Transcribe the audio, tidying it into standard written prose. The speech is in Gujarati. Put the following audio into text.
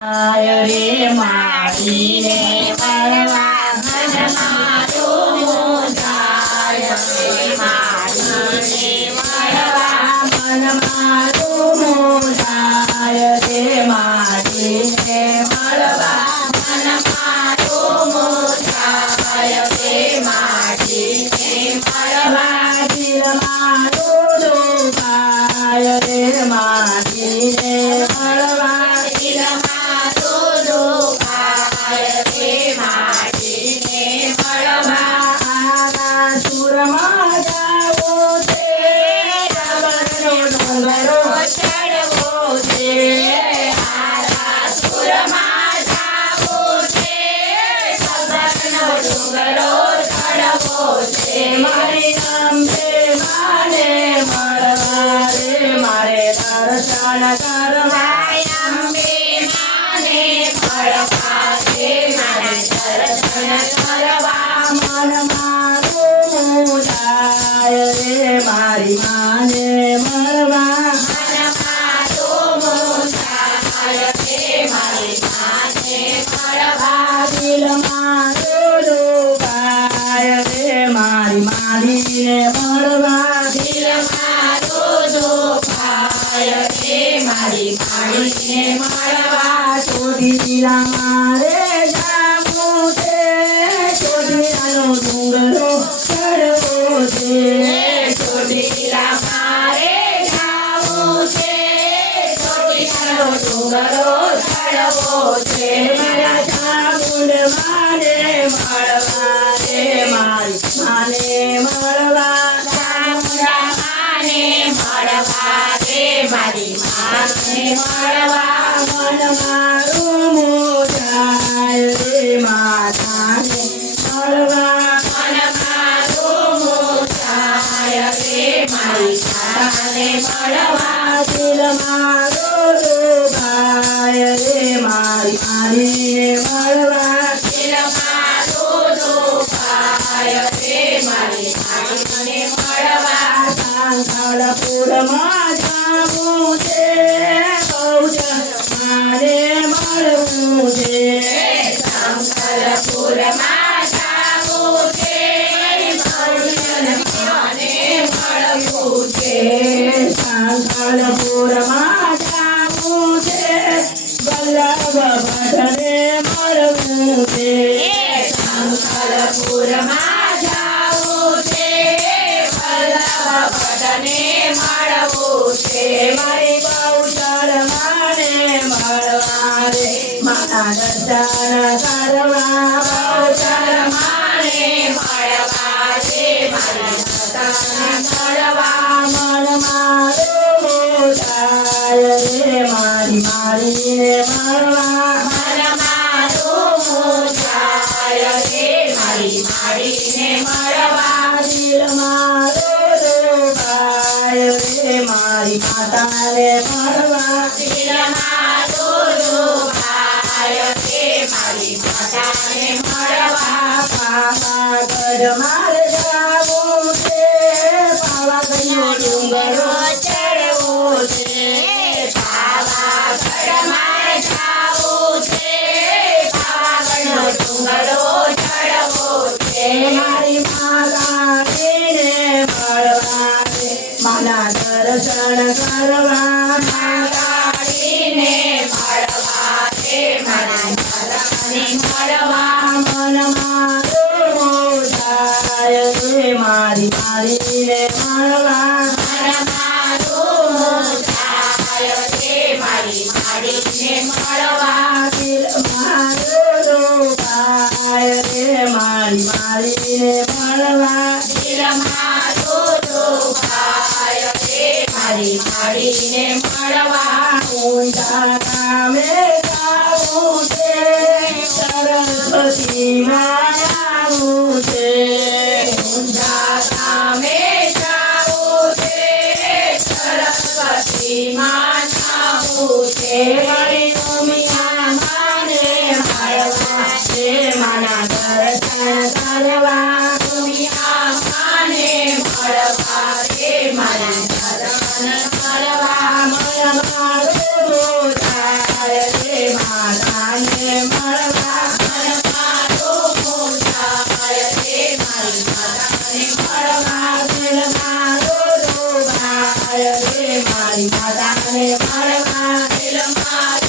આય રે માડીને મળવા મન મારું મૂંઝાય રે માડીને મળવા મન મારું મૂંઝાય રે માડીને મળવા મન મારું મૂંઝાય રે માડીને મળવા દિલ મારું દુખાય રે માડીને મળવા મારી અંબે માને મળવા રે મારે દર્શન કરવા અંબે માને મળવા રે મારે દર્શન કરવા મન મારું મૂંઝાય રે મારી માને મળવા મન મારું મૂંઝાય રે મારી માને મળવા દિલ મારું દુખાય રે મારી માડીને મળવા દિલ મારું દુખાય રે મારી માડીને મળવા ચોટીલા મારે જાવું છે ચોટીલાનો ડુંગરો ચડવો છે ચોટીલા મારે જાવું છે ચોટીલાનો ડુંગરો ચડવો છે મારા ચામુંડ માને મળવા રે મારી માને મળવા ચામુંડા માને મળવા રે મારી માને મળવા મન મારું મૂંઝાય રે માતાને મળવા મન મારું મૂંઝાય રે મારી માતાને મળવા દિલ મારું દુખાય રે મારી માડીને મળવા દિલ મારું દુખાય રે મારી માડીને મળવા સાંકળપુરમાં જાવું છે બહુજન મારે મળવું છે સાંકળપુરમાં જાવું છે બહુજન મારે મળવું છે સાંકળપુરમાં જાવું છે વલ્લભ ભટ્ટને મળવું છે સાંકળપુરમાં જાવું છે વલ્લભ ભટ્ટને મળવું છે મારી બહુચર માને મળવા રે માતા દર્શન કરવા બહુચર માને મળવા રે મારી માતાને મળવા મન મારું મૂંઝાય રે મારી માડીને મળવા મન મારું મૂંઝાય રે મારી માડીને મળવા દિલ મારું દુખાય રે મારી માતાને મળવા દિલ મારું દુખાય રે મારી માતાને મળવા પાવાગઢ મારે જાવું છે પાવાગઢનો ડુંગરો ચડવો છે પાવાગઢ મારે જાવું છે પાવાગઢનો ડુંગરો ચડવો છે મારી માતાને મળવા રે માના દર્શન કરવા માતાને મળવા રે મારા માતાને મળવા મન મારું મૂંઝાય રે મારી માડીને મળવા મન મારું મૂંઝાય રે મારી માડીને મળવા દિલ મારું દુખાય રે મારી માડીને મળવા દિલ મારું દુખાય રે મારી માડીને મળવા ઊંઝા ગામે જાવું છે સરસ્વતી માં આવું છે ઊંઝા ગામે જાવું છે સરસ્વતી માં આવું છે મારી ઉમિયા માને મળવા છે માના દર્શન કરવા ઉમિયા માને મળવા રે મારા દર્શન કરવા મન મારું મૂંઝાય રે મારા મારી માતાને મળવા દિલમાં